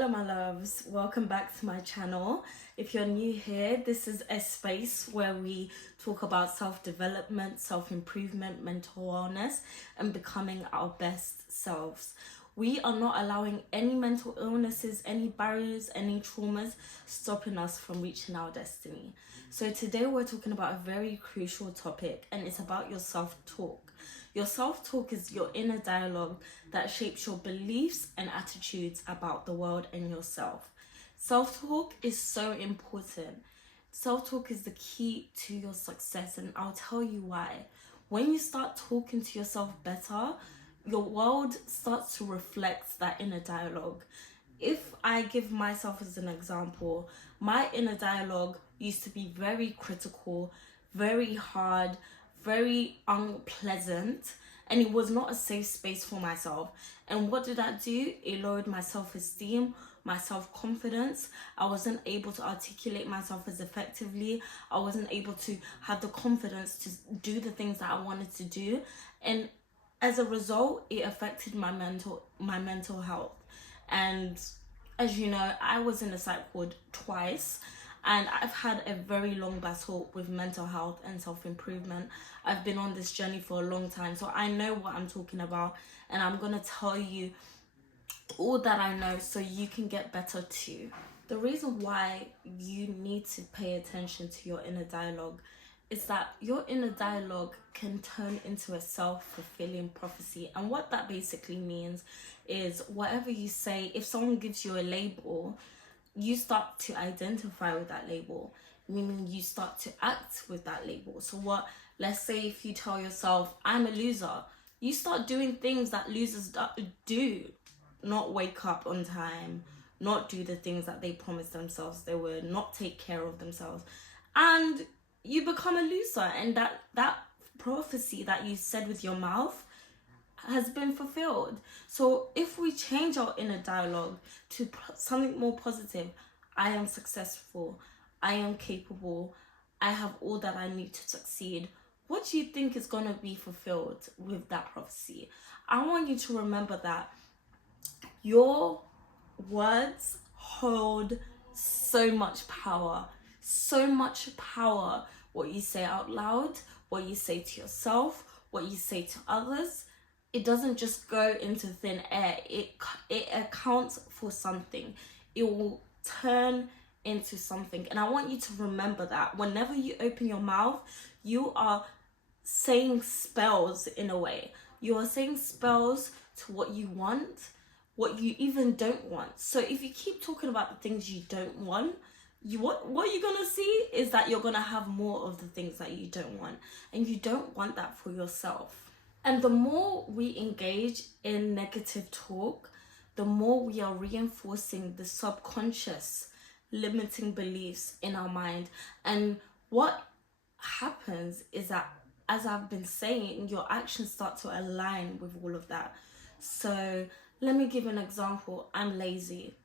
Hello my loves, welcome back to my channel. If you're new here, this is a space where we talk about self-development, self-improvement, mental wellness and becoming our best selves. We are not allowing any mental illnesses, any barriers, any traumas stopping us from reaching our destiny. So today we're talking about a very crucial topic, and it's about your self-talk. Your self-talk is your inner dialogue that shapes your beliefs and attitudes about the world and yourself. Self-talk is so important. Self-talk is the key to your success, and I'll tell you why. When you start talking to yourself better, your world starts to reflect that inner dialogue. If I give myself as an example, my inner dialogue used to be very critical, very hard, very unpleasant, and it was not a safe space for myself. And what did that do? It lowered my self-esteem, my self-confidence. I wasn't able to articulate myself as effectively. I wasn't able to have the confidence to do the things that I wanted to do, and as a result, it affected my mental health. And as you know, I was in a psych ward twice, and I've had a very long battle with mental health and self-improvement. I've been on this journey for a long time, so I know what I'm talking about, and I'm gonna tell you all that I know so you can get better too. The reason why you need to pay attention to your inner dialogue is that your inner dialogue can turn into a self-fulfilling prophecy. And what that basically means is whatever you say, if someone gives you a label, you start to identify with that label, meaning you start to act with that label. So let's say if you tell yourself, I'm a loser, you start doing things that losers do. Not wake up on time, not do the things that they promised themselves they would, not take care of themselves. And you become a loser, and that prophecy that you said with your mouth has been fulfilled. So if we change our inner dialogue to something more positive, I am successful, I am capable, I have all that I need to succeed, what do you think is going to be fulfilled with that prophecy? I want you to remember that your words hold so much power. So much power. What you say out loud, what you say to yourself, what you say to others, it doesn't just go into thin air. It accounts for something. It will turn into something. And I want you to remember that whenever you open your mouth, you are saying spells in a way. You are saying spells to what you want, what you even don't want. So if you keep talking about the things you don't want, what you're gonna see is that you're gonna have more of the things that you don't want, and you don't want that for yourself. And the more we engage in negative talk, the more we are reinforcing the subconscious limiting beliefs in our mind. And what happens is that, as I've been saying, your actions start to align with all of that. So let me give an example. I'm lazy.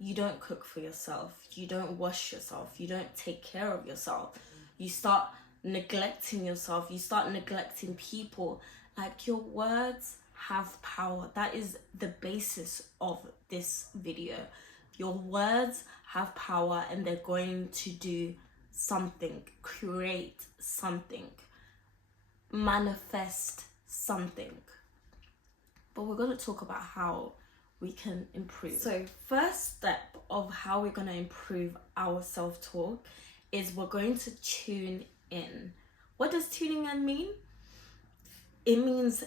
You don't cook for yourself, you don't wash yourself, you don't take care of yourself, you start neglecting yourself, you start neglecting people. Like, your words have power. That is the basis of this video. Your words have power, and they're going to do something, create something, manifest something. But we're going to talk about how we can improve. So first step of how we're going to improve our self-talk is we're going to tune in. What does tuning in mean? It means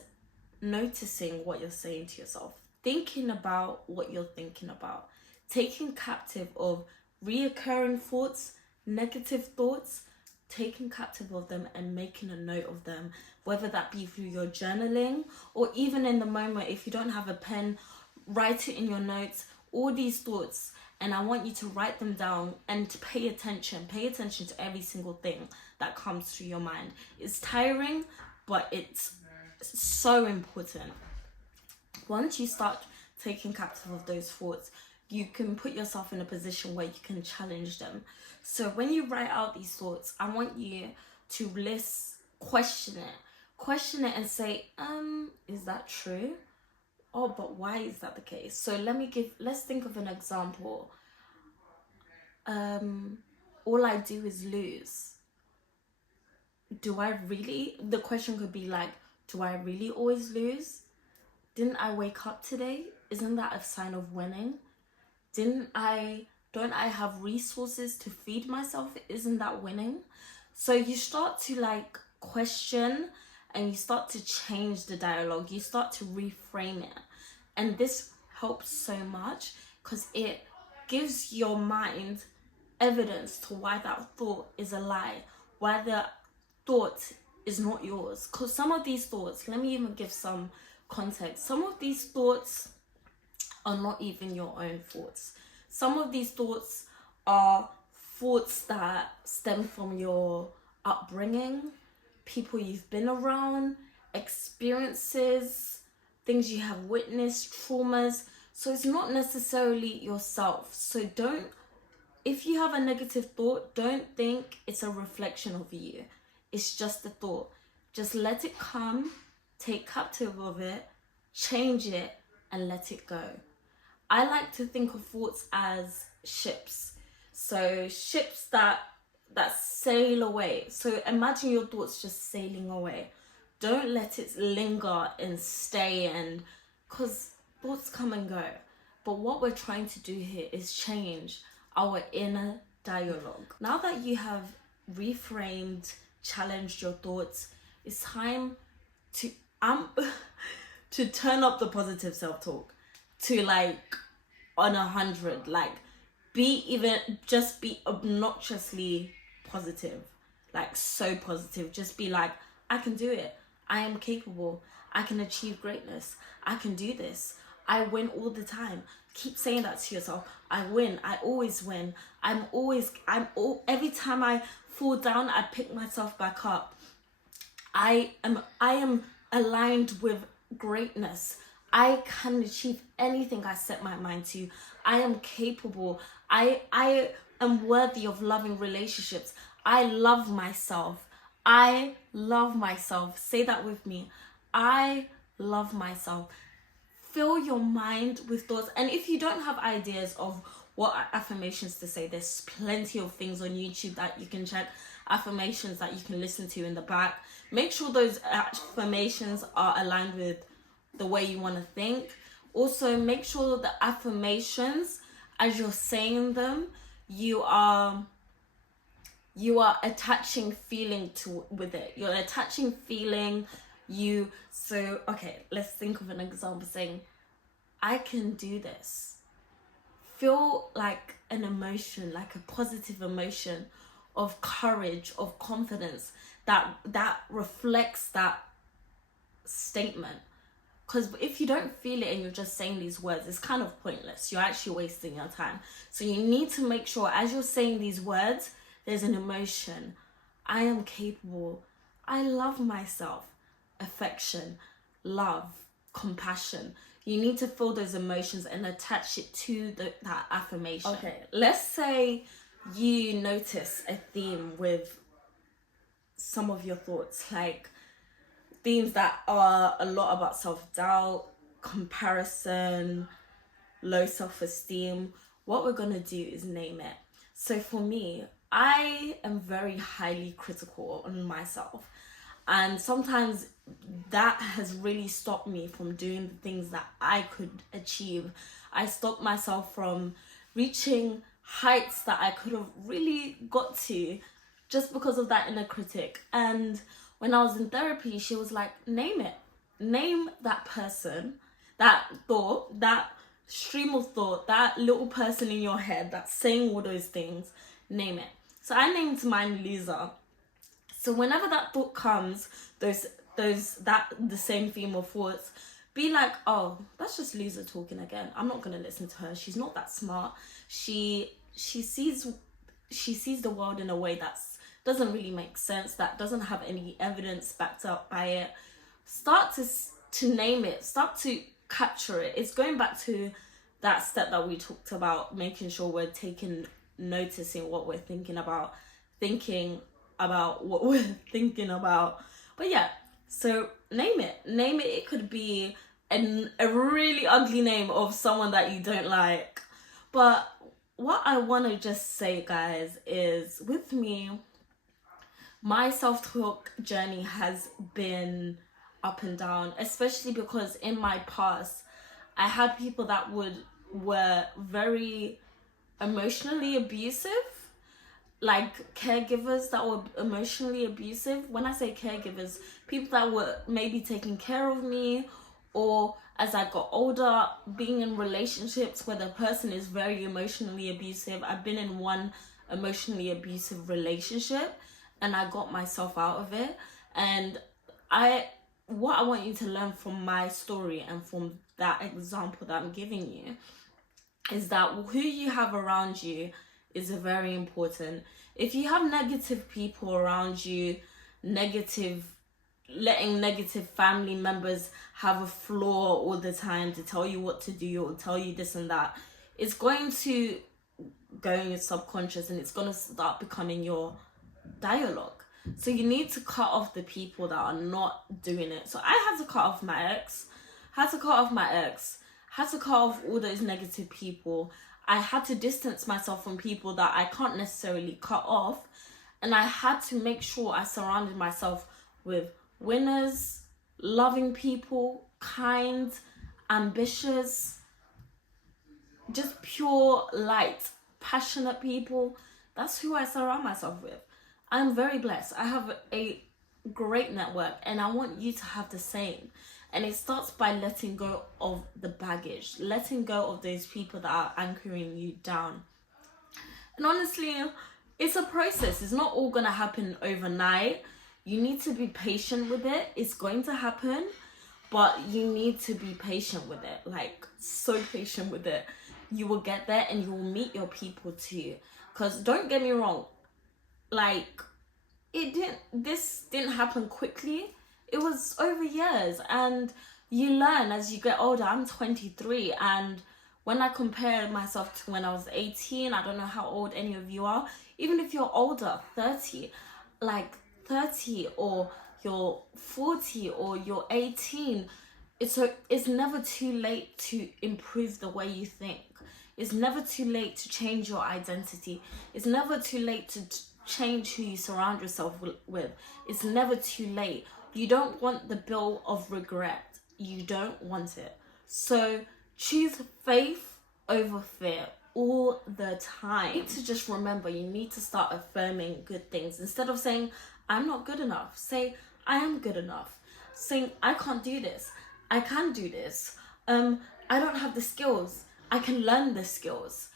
noticing what you're saying to yourself, thinking about what you're thinking about, taking captive of reoccurring thoughts, negative thoughts, taking captive of them and making a note of them, whether that be through your journaling or even in the moment. If you don't have a pen, write it in your notes, all these thoughts, and I want you to write them down and to pay attention to every single thing that comes through your mind. It's tiring, but it's so important. Once you start taking captive of those thoughts, you can put yourself in a position where you can challenge them. So when you write out these thoughts, I want you to question it and say, is that true? oh, but why is that the case? So let's think of an example. All I do is lose. Do I really? The question could be like, do I really always lose? Didn't I wake up today? Isn't that a sign of winning? Don't I have resources to feed myself? Isn't that winning? So you start to like question, and you start to change the dialogue. You start to reframe it. And this helps so much because it gives your mind evidence to why that thought is a lie, why the thought is not yours. Because some of these thoughts, let me even give some context, some of these thoughts are not even your own thoughts. Some of these thoughts are thoughts that stem from your upbringing, people you've been around, experiences, things you have witnessed, traumas. So it's not necessarily yourself. So if you have a negative thought, don't think it's a reflection of you. It's just a thought. Just let it come, take captive of it, change it, and let it go. I like to think of thoughts as ships. So ships that sail away. So imagine your thoughts just sailing away. Don't let it linger and stay, and because thoughts come and go. But what we're trying to do here is change our inner dialogue. Now that you have reframed, challenged your thoughts, it's time to to turn up the positive self-talk to like on 100. Like just be obnoxiously positive, like so positive. Just be like, I can do it. I am capable. I can achieve greatness. I can do this. I win all the time. Keep saying that to yourself. I win. I always win. Every time I fall down, I pick myself back up. I am aligned with greatness. I can achieve anything I set my mind to. I am capable. I am worthy of loving relationships. I love myself. I love myself. Say that with me. I love myself. Fill your mind with thoughts. And if you don't have ideas of what affirmations to say, there's plenty of things on YouTube that you can check, affirmations that you can listen to in the back. Make sure those affirmations are aligned with the way you want to think. Also, make sure the affirmations, as you're saying them, you are attaching feeling with it. You're attaching feeling. Okay, let's think of an example saying, I can do this. Feel like an emotion, like a positive emotion of courage, of confidence that reflects that statement. Because if you don't feel it and you're just saying these words, it's kind of pointless. You're actually wasting your time. So you need to make sure as you're saying these words, there's an emotion. I am capable. I love myself. Affection, love, compassion. You need to feel those emotions and attach it to that affirmation. Okay, let's say you notice a theme with some of your thoughts, like themes that are a lot about self-doubt, comparison, low self-esteem. What we're gonna do is name it. So for me, I am very highly critical on myself. And sometimes that has really stopped me from doing the things that I could achieve. I stopped myself from reaching heights that I could have really got to just because of that inner critic. And when I was in therapy, she was like, name it. Name that person, that thought, that stream of thought, that little person in your head that's saying all those things. Name it. So I named mine loser. So whenever that thought comes, the same theme of thoughts, be like, oh, that's just loser talking again. I'm not gonna listen to her. She's not that smart. She sees the world in a way that doesn't really make sense, that doesn't have any evidence backed up by it. Start to name it. Start to capture it. It's going back to that step that we talked about, making sure we're noticing what we're thinking about what we're thinking about. But yeah, so name it. It could be a really ugly name of someone that you don't like. But what I want to just say, guys, is with me, my self-talk journey has been up and down, especially because in my past, I had people that were very emotionally abusive, like caregivers that were emotionally abusive. When I say caregivers, people that were maybe taking care of me, or as I got older, being in relationships where the person is very emotionally abusive. I've been in one emotionally abusive relationship and I got myself out of it. And what I want you to learn from my story and from that example that I'm giving you is that who you have around you is very important. If you have negative people around you, letting negative family members have a flaw all the time to tell you what to do or tell you this and that, it's going to go in your subconscious and it's going to start becoming your dialogue. So you need to cut off the people that are not doing it. So I had to cut off my ex, had to cut off all those negative people. I had to distance myself from people that I can't necessarily cut off. And I had to make sure I surrounded myself with winners, loving people, kind, ambitious, just pure light, passionate people. That's who I surround myself with. I'm very blessed. I have a great network and I want you to have the same. And it starts by letting go of the baggage, letting go of those people that are anchoring you down. And honestly, it's a process. It's not all going to happen overnight. You need to be patient with it. It's going to happen, but you need to be patient with it. Like, so patient with it. You will get there and you will meet your people too. Because don't get me wrong, like, this didn't happen quickly. It was over years, and you learn as you get older. I'm 23, and when I compare myself to when I was 18, I don't know how old any of you are, even if you're older, 30, or you're 40 or you're 18, it's never too late to improve the way you think. It's never too late to change your identity. It's never too late to change who you surround yourself with. It's never too late. You don't want the bill of regret. You don't want it. So choose faith over fear all the time. You need to just remember, you need to start affirming good things. Instead of saying, I'm not good enough, say, I am good enough. Saying, I can't do this. I can do this. I don't have the skills. I can learn the skills.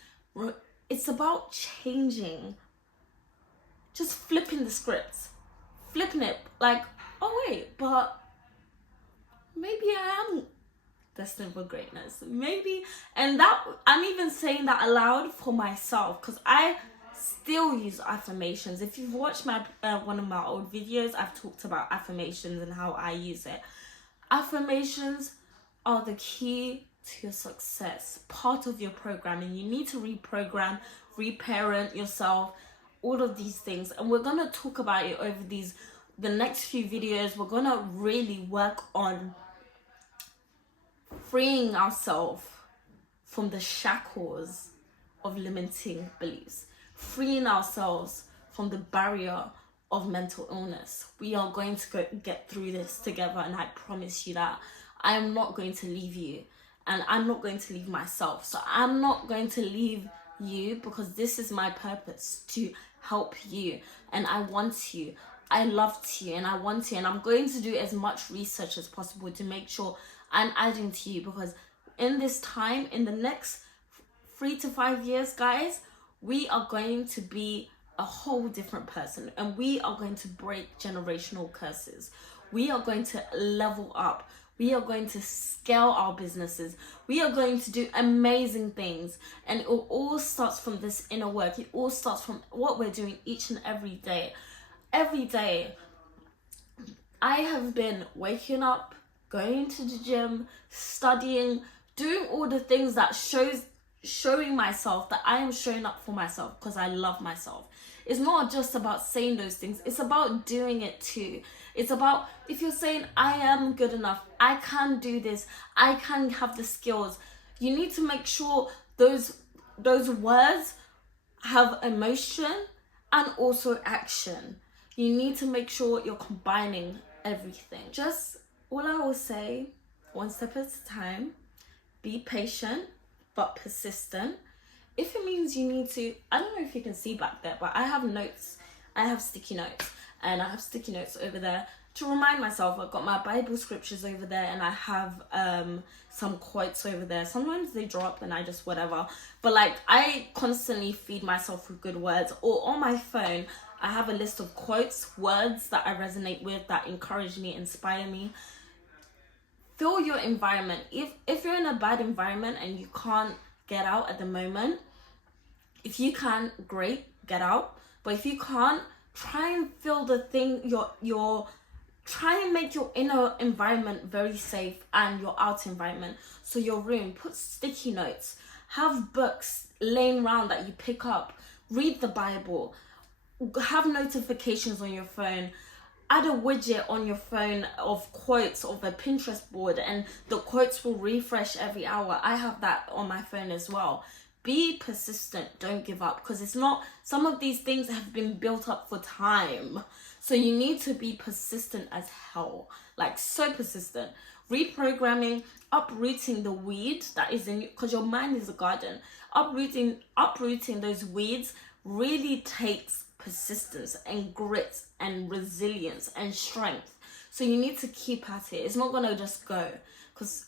It's about changing. Just flipping the scripts. Flipping it like, oh wait, but maybe I am destined for greatness. Maybe, and that, I'm even saying that aloud for myself, because I still use affirmations. If you've watched my one of my old videos, I've talked about affirmations and how I use it. Affirmations are the key to your success, part of your programming. You need to reprogram, reparent yourself, all of these things. And we're going to talk about it over the next few videos. We're going to really work on freeing ourselves from the shackles of limiting beliefs, freeing ourselves from the barrier of mental illness. We are going to get through this together, and I promise you that I am not going to leave you, and I'm not going to leave myself. So I'm not going to leave you, because this is my purpose, to help you, and I want you. I love you and I want you, and I'm going to do as much research as possible to make sure I'm adding to you, because in this time, in the next 3 to 5 years, guys, we are going to be a whole different person, and we are going to break generational curses. We are going to level up. We are going to scale our businesses. We are going to do amazing things, and it all starts from this inner work. It all starts from what we're doing each and every day. Every day, I have been waking up, going to the gym, studying, doing all the things that showing myself that I am showing up for myself, because I love myself. It's not just about saying those things, it's about doing it too. It's about, if you're saying, I am good enough, I can do this, I can have the skills, you need to make sure those words have emotion and also action. You need to make sure you're combining everything. Just all I will say, one step at a time, be patient but persistent. If it means you need to, I don't know if you can see back there, but I have notes, I have sticky notes, and I have sticky notes over there to remind myself. I've got my Bible scriptures over there, and I have some quotes over there. Sometimes they drop and I just whatever, but like I constantly feed myself with good words. Or on my phone I have a list of quotes, words that I resonate with, that encourage me, inspire me. Fill your environment. If you're in a bad environment and you can't get out at the moment, if you can, great, get out. But if you can't, try and fill the thing, your try and make your inner environment very safe and your outer environment. So your room, put sticky notes, have books laying around that you pick up, read the Bible, have notifications on your phone, add a widget on your phone of quotes of a Pinterest board, and the quotes will refresh every hour. I have that on my phone as well. Be persistent, don't give up, because it's not, some of these things have been built up for time. So you need to be persistent as hell, like so persistent. Reprogramming, uprooting the weed that is in you, because your mind is a garden. Uprooting those weeds really takes persistence and grit and resilience and strength. So you need to keep at it. It's not gonna just go, because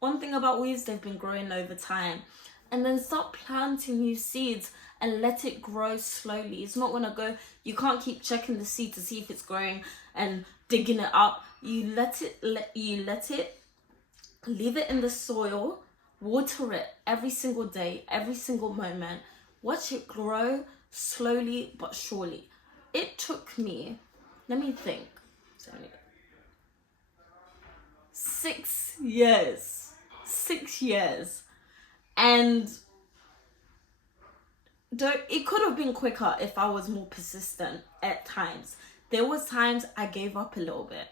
one thing about weeds, they've been growing over time. And then start planting new seeds and let it grow slowly. It's not gonna go, you can't keep checking the seed to see if it's growing and digging it up. You let it, leave it in the soil, water it every single day, every single moment. Watch it grow slowly but surely. It took me, let me think, 6 years. 6 years. And it could have been quicker if I was more persistent at times. There was times I gave up a little bit.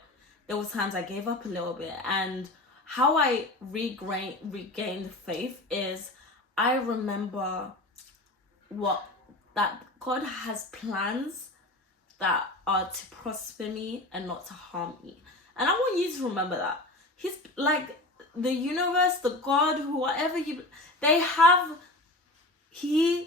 And how I regained faith is, I remember that God has plans that are to prosper me and not to harm me. And I want you to remember that. He's like, the universe, the God, whatever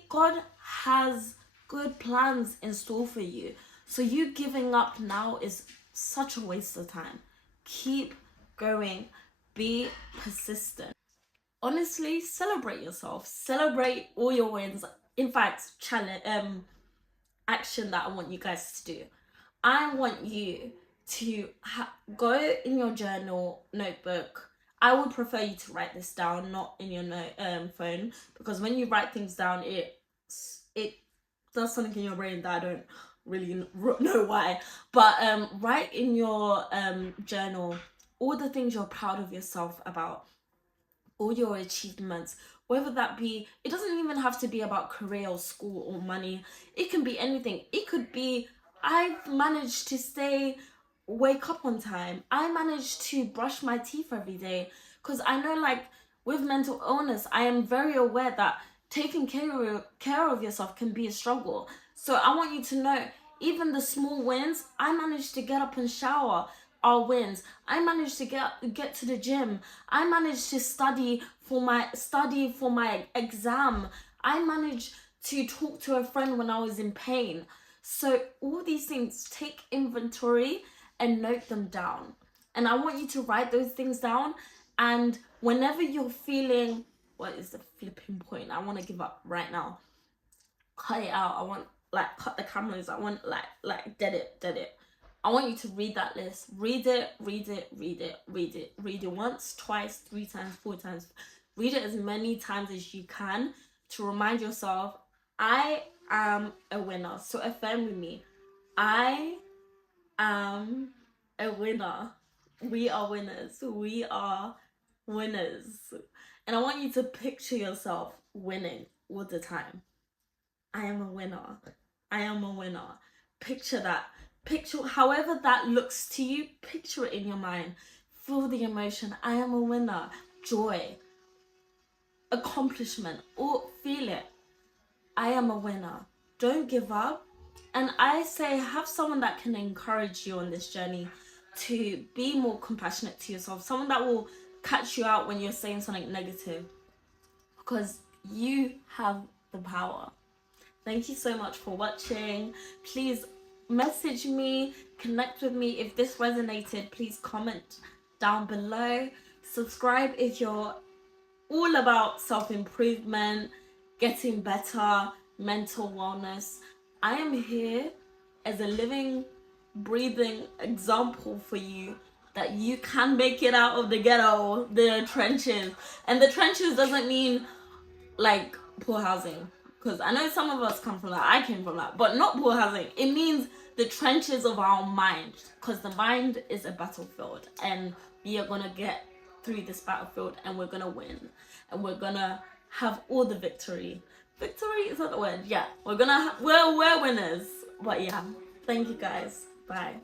God has good plans in store for you. So you giving up now is such a waste of time. Keep going. Be persistent. Honestly, celebrate yourself. Celebrate all your wins. In fact, action that I want you guys to do. I want you to go in your journal, notebook. I would prefer you to write this down, not in your phone, because when you write things down, it does something in your brain that I don't really know why. But write in your journal all the things you're proud of yourself about, all your achievements, whether that be, it doesn't even have to be about career or school or money. It can be anything. It could be, I've managed to wake up on time. I managed to brush my teeth every day, because I know, like, with mental illness, I am very aware that taking care of yourself can be a struggle. So I want you to know, even the small wins, I managed to get up and shower, are wins. I managed to get to the gym. I managed to study for my exam. I managed to talk to a friend when I was in pain. So all these things, take inventory and note them down. And I want you to write those things down. And whenever you're feeling, what is the flipping point? I want to give up right now. Cut it out. I want, like, cut the cameras. I want, like dead it. I want you to read that list. Read it once, twice, 3 times, 4 times. Read it as many times as you can to remind yourself, I am a winner. So affirm with me. I am a winner. We are winners. We are winners. And I want you to picture yourself winning all the time. I am a winner. I am a winner. Picture that. Picture however that looks to you, picture it in your mind. Feel the emotion. I am a winner. Joy, accomplishment, or feel it. I am a winner. Don't give up. And I say, have someone that can encourage you on this journey to be more compassionate to yourself. Someone that will catch you out when you're saying something negative. Because you have the power. Thank you so much for watching. Please message me, connect with me. If this resonated, please comment down below. Subscribe if you're all about self-improvement, getting better, mental wellness. I am here as a living, breathing example for you that you can make it out of the ghetto, the trenches. And the trenches doesn't mean like poor housing, because I know some of us come from that. I came from that, but not poor housing. It means the trenches of our mind, because the mind is a battlefield, and we are gonna get through this battlefield, and we're gonna win, and we're gonna have all the victory. Victory, is that the word? Yeah, we're winners. But yeah, thank you guys. Bye.